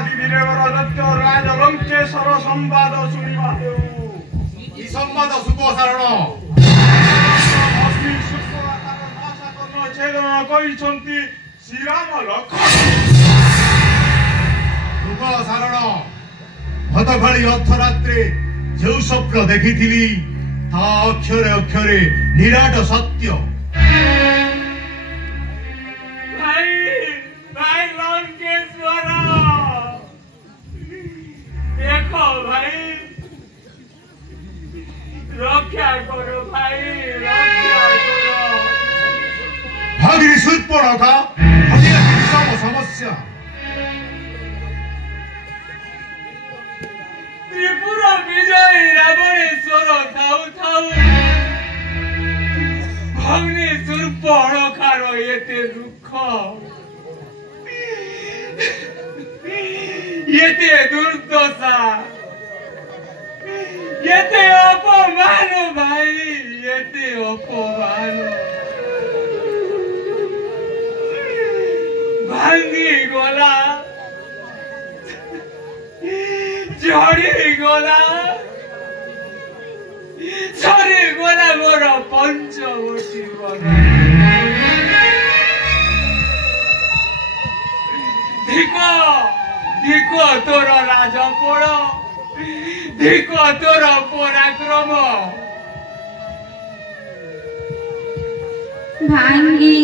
ଆଦିବୀରବର ଦତ୍ତ ରାଜ ଲଙ୍କେଶ୍ୱର ସମ୍ବାଦ ଶୁଣିବା ହେଉ। କି ସମ୍ବାଦ ସୁଖ ସାରଣ? ଅଗ୍ନି ଶୁକ୍ଳ ଆକାର ଭାଷା କର୍ଣ୍ଣ ଛେଦନ କହିଛନ୍ତି ଶ୍ରୀରାମ ଲକ୍ଷ୍ମଣ। ସୁଖ ସାରଣ, ଗତକାଲି ଅର୍ଥରାତ୍ରେ ଯେଉଁ ସ୍ୱପ୍ନ ଦେଖିଥିଲି ତାହା ଅକ୍ଷରେ ଅକ୍ଷରେ ନିରାଟ ସତ୍ୟ। भाई लंकेश्वर देखो भाई रक्षा करो भाई रक्षा करो। भागिनी शूर्पणखा समस्या त्रिपुर विजयी रावणेश्वर थाऊ थाऊ भग्नी शूर्पणखार एते दुःख एते दुर्दशा एते अपमान भाई एते अपमान भांगी गला झड़ी गला झड़ी गला मोर पंचवटी बना। धिको धिको तोर राजपड़ धिको तोर पराक्रम। भांगी